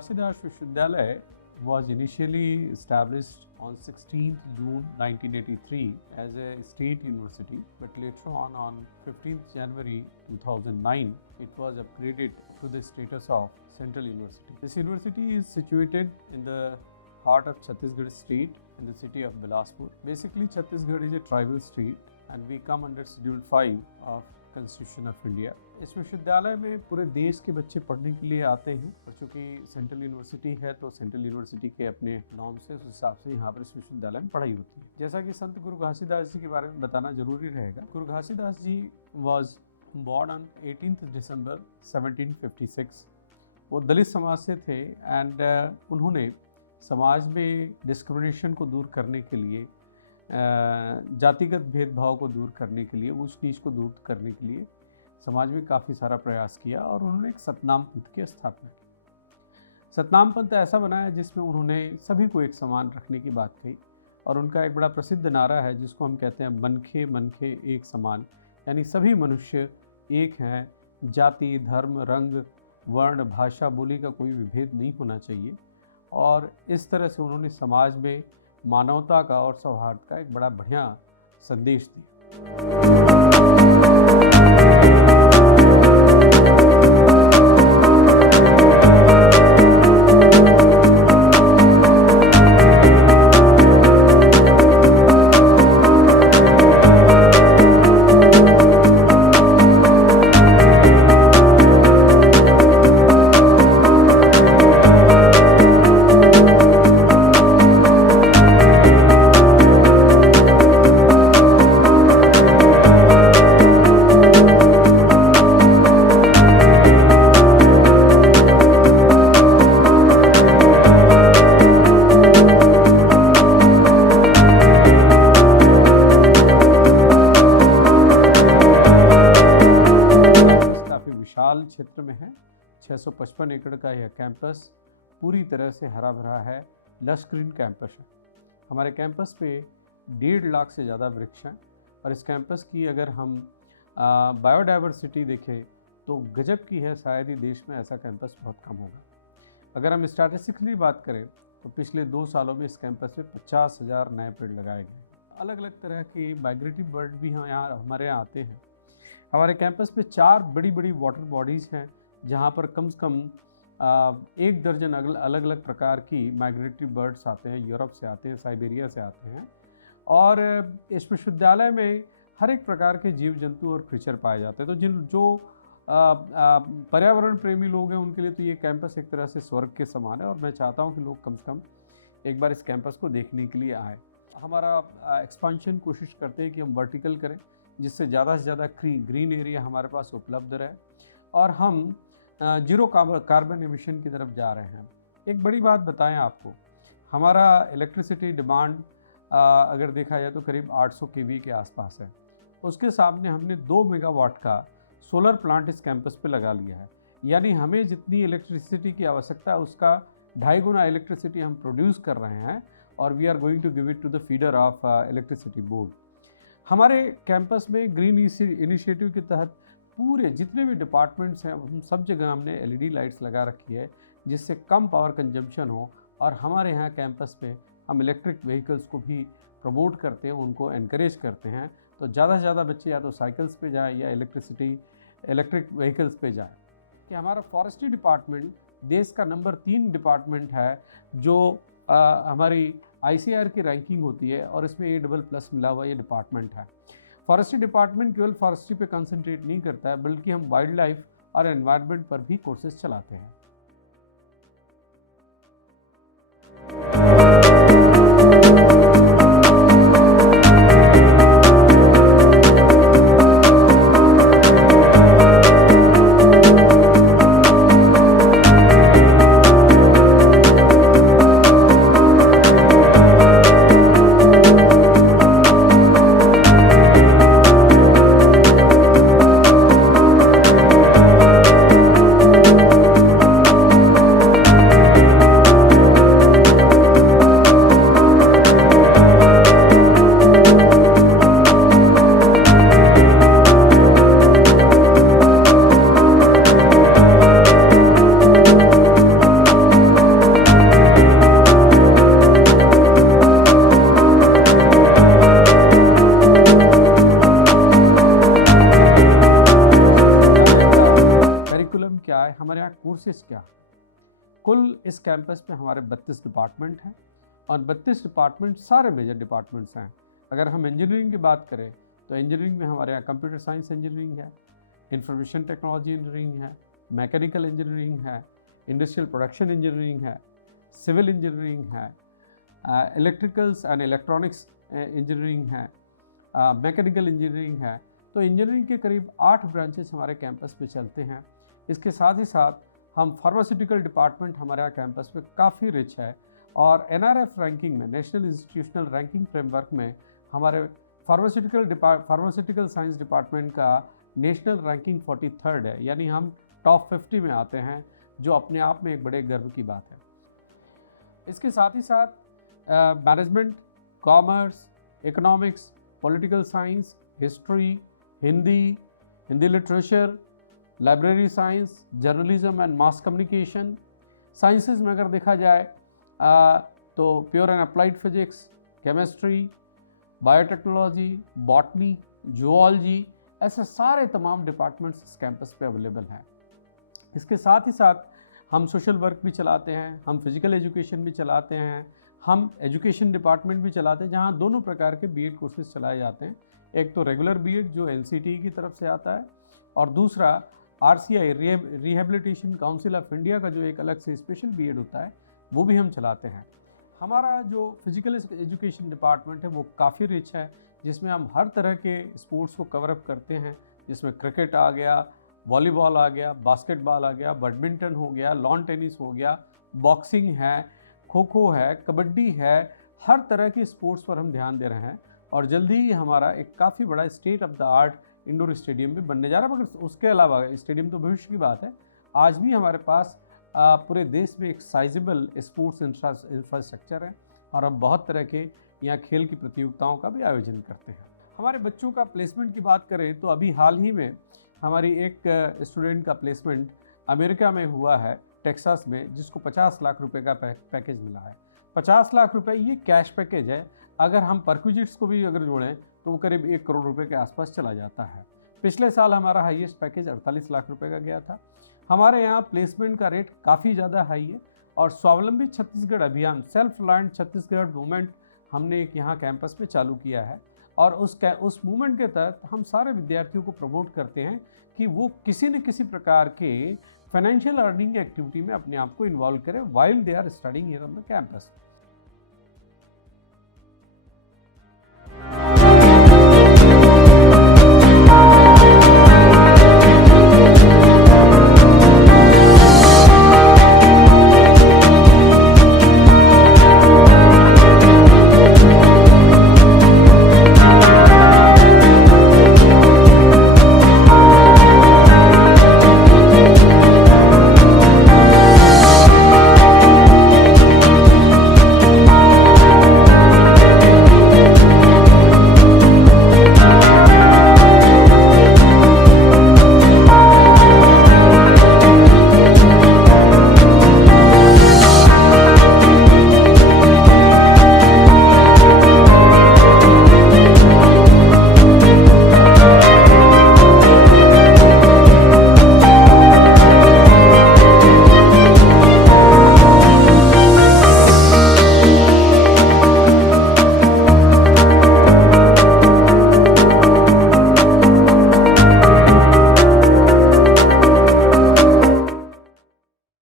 Ghasidas Vishwavidyalaya was initially established on 16th June 1983 as a state university, but later on 15th January 2009, it was upgraded to the status of Central University. This university is situated in the heart of Chhattisgarh state in the city of Bilaspur. Basically, Chhattisgarh is a tribal state and we come under Schedule 5 of Constitution of India. इस विश्वविद्यालय में पूरे देश के बच्चे पढ़ने के लिए आते हैं और चूँकि सेंट्रल यूनिवर्सिटी है तो सेंट्रल यूनिवर्सिटी के अपने नॉर्म से उस हिसाब से यहाँ पर इस विश्वविद्यालय में पढ़ाई होती है। जैसा कि संत गुरु घासीदास जी के बारे में बताना जरूरी रहेगा। Guru Ghasidas ji was born on 18th December 1756। वो दलित समाज से थे एंड उन्होंने समाज में डिस्क्रिमिनेशन को दूर करने के लिए, जातिगत भेदभाव को दूर करने के लिए, ऊंच नीच को दूर करने के लिए समाज में काफ़ी सारा प्रयास किया और उन्होंने एक सतनाम पंथ की स्थापना की। सतनाम पंथ ऐसा बनाया जिसमें उन्होंने सभी को एक समान रखने की बात कही और उनका एक बड़ा प्रसिद्ध नारा है जिसको हम कहते हैं मनखे मनखे एक समान, यानी सभी मनुष्य एक हैं, जाति धर्म रंग वर्ण भाषा बोली का कोई भी भेद नहीं होना चाहिए। और इस तरह से उन्होंने समाज में मानवता का और सौहार्द का एक बड़ा बढ़िया संदेश दिया। विशाल क्षेत्र में है। 655 एकड़ का यह कैंपस पूरी तरह से हरा भरा है, लश ग्रीन कैंपस है। हमारे कैंपस पे 1.5 लाख से ज़्यादा वृक्ष हैं और इस कैंपस की अगर हम बायोडाइवर्सिटी देखें तो गजब की है, शायद ही देश में ऐसा कैंपस बहुत कम होगा। अगर हम स्टैटिस्टिकली बात करें तो पिछले 2 सालों में इस कैंपस पे 50,000 नए पेड़ लगाए गए। अलग अलग तरह के माइग्रेटरी बर्ड भी हमारे यहाँ आते हैं। हमारे कैंपस पे 4 बड़ी बड़ी वाटर बॉडीज़ हैं जहाँ पर कम से कम 1 दर्जन अलग अलग प्रकार की माइग्रेटरी बर्ड्स आते हैं, यूरोप से आते हैं, साइबेरिया से आते हैं। और इस विश्वविद्यालय में हर एक प्रकार के जीव जंतु और क्रीचर पाए जाते हैं। तो जो पर्यावरण प्रेमी लोग हैं उनके लिए तो ये कैंपस एक तरह से स्वर्ग के समान है और मैं चाहता हूँ कि लोग कम से कम एक बार इस कैंपस को देखने के लिए आएँ। हमारा एक्सपांशन कोशिश करते हैं कि हम वर्टिकल करें जिससे ज़्यादा से ज़्यादा ग्रीन एरिया हमारे पास उपलब्ध रहे और हम जीरो कार्बन एमिशन की तरफ जा रहे हैं। एक बड़ी बात बताएं आपको, हमारा इलेक्ट्रिसिटी डिमांड अगर देखा जाए तो करीब 800 kV के आसपास है। उसके सामने हमने 2 मेगावाट का सोलर प्लांट इस कैंपस पे लगा लिया है, यानी हमें जितनी इलेक्ट्रिसिटी की आवश्यकता है उसका 2.5 गुना इलेक्ट्रिसिटी हम प्रोड्यूस कर रहे हैं और we are going to give it to the feeder of electricity board. हमारे कैंपस में ग्रीन इनिशिएटिव के तहत पूरे जितने भी डिपार्टमेंट्स हैं उन सब जगह हमने LED लाइट्स लगा रखी है जिससे कम पावर कंजम्पशन हो। और हमारे यहाँ कैंपस पे हम इलेक्ट्रिक व्हीकल्स को भी प्रमोट करते हैं, उनको एनकरेज करते हैं। तो ज़्यादा से ज़्यादा बच्चे या तो साइकिल्स पे जाएँ या इलेक्ट्रिक व्हीकल्स पे जाएँ। कि हमारा फॉरेस्ट्री डिपार्टमेंट देश का नंबर 3 डिपार्टमेंट है जो हमारी ICAR की रैंकिंग होती है और इसमें A++ मिला हुआ ये डिपार्टमेंट है। फॉरेस्ट्री डिपार्टमेंट केवल फॉरेस्ट्री पे कंसंट्रेट नहीं करता है बल्कि हम वाइल्ड लाइफ और एनवायरनमेंट पर भी कोर्सेज चलाते हैं। क्या है, हमारे यहाँ कोर्सेज क्या है। कुल इस कैंपस पे हमारे 32 डिपार्टमेंट हैं और 32 डिपार्टमेंट सारे मेजर डिपार्टमेंट्स हैं। अगर हम इंजीनियरिंग की बात करें तो इंजीनियरिंग में हमारे यहाँ कंप्यूटर साइंस इंजीनियरिंग है, इंफॉर्मेशन टेक्नोलॉजी इंजीनियरिंग है, मैकेनिकल इंजीनियरिंग है, इंडस्ट्रियल प्रोडक्शन इंजीनियरिंग है, सिविल इंजीनियरिंग है, इलेक्ट्रिकल्स एंड इलेक्ट्रॉनिक्स इंजीनियरिंग है, मैकेनिकल इंजीनियरिंग है। तो इंजीनियरिंग के करीब 8 ब्रांचेस हमारे कैंपस पे चलते हैं। इसके साथ ही साथ हम फार्मास्यूटिकल डिपार्टमेंट हमारे यहाँ कैंपस पे काफ़ी रिच है और NRF रैंकिंग में, नेशनल इंस्टीट्यूशनल रैंकिंग फ्रेमवर्क में हमारे फार्मास्यूटिकल साइंस डिपार्टमेंट का नेशनल रैंकिंग 43rd है, यानी हम टॉप 50 में आते हैं, जो अपने आप में एक बड़े गर्व की बात है। इसके साथ ही साथ management, commerce, economics, political science, history, Hindi literature, library science, journalism and mass communication, sciences में अगर देखा जाए तो pure and applied physics, chemistry, biotechnology, botany, zoology, ऐसे सारे तमाम डिपार्टमेंट्स इस कैंपस पे अवेलेबल हैं। इसके साथ ही साथ हम सोशल वर्क भी चलाते हैं, हम फिजिकल एजुकेशन भी चलाते हैं, हम एजुकेशन डिपार्टमेंट भी चलाते हैं, जहाँ दोनों प्रकार के बीएड कोर्सेज चलाए जाते हैं। एक तो रेगुलर बीएड जो NCTE की तरफ से आता है और दूसरा RCI rehabilitation council of India का जो एक अलग से स्पेशल बीएड होता है, वो भी हम चलाते हैं। हमारा जो फिजिकल एजुकेशन डिपार्टमेंट है वो काफ़ी रिच है, जिसमें हम हर तरह के स्पोर्ट्स को कवर अप करते हैं, जिसमें क्रिकेट आ गया, वॉलीबॉल आ गया, बास्केटबॉल आ गया, बैडमिंटन हो गया, लॉन टेनिस हो गया, बॉक्सिंग है, खो खो है, कबड्डी है, हर तरह की स्पोर्ट्स पर हम ध्यान दे रहे हैं और जल्दी ही हमारा एक काफ़ी बड़ा state of the art indoor stadium भी बनने जा रहा है। मगर उसके अलावा स्टेडियम तो भविष्य की बात है, आज भी हमारे पास पूरे देश में एक साइजेबल स्पोर्ट्स इंफ्रास्ट्रक्चर है और हम बहुत तरह के यहाँ खेल की प्रतियोगिताओं का भी आयोजन करते हैं। हमारे बच्चों का प्लेसमेंट की बात करें तो अभी हाल ही में हमारी एक स्टूडेंट का प्लेसमेंट अमेरिका में हुआ है, टेक्सास में, जिसको 50 लाख रुपए का पैकेज मिला है। 50 लाख रुपए ये कैश पैकेज है, अगर हम परक्विजिट्स को भी अगर जोड़ें तो वो करीब 1 करोड़ रुपए के आसपास चला जाता है। पिछले साल हमारा हाईएस्ट पैकेज 48 लाख रुपए का गया था। हमारे यहाँ प्लेसमेंट का रेट काफ़ी ज़्यादा हाई है और स्वावलंबी छत्तीसगढ़ अभियान, सेल्फ रिलायंट छत्तीसगढ़ मूवमेंट हमने एक यहाँ कैंपस में चालू किया है और उस मूवमेंट के तहत हम सारे विद्यार्थियों को प्रमोट करते हैं कि वो किसी न किसी प्रकार के फाइनेंशियल अर्निंग एक्टिविटी में अपने आप को इन्वॉल्व करें while they are studying here on the campus.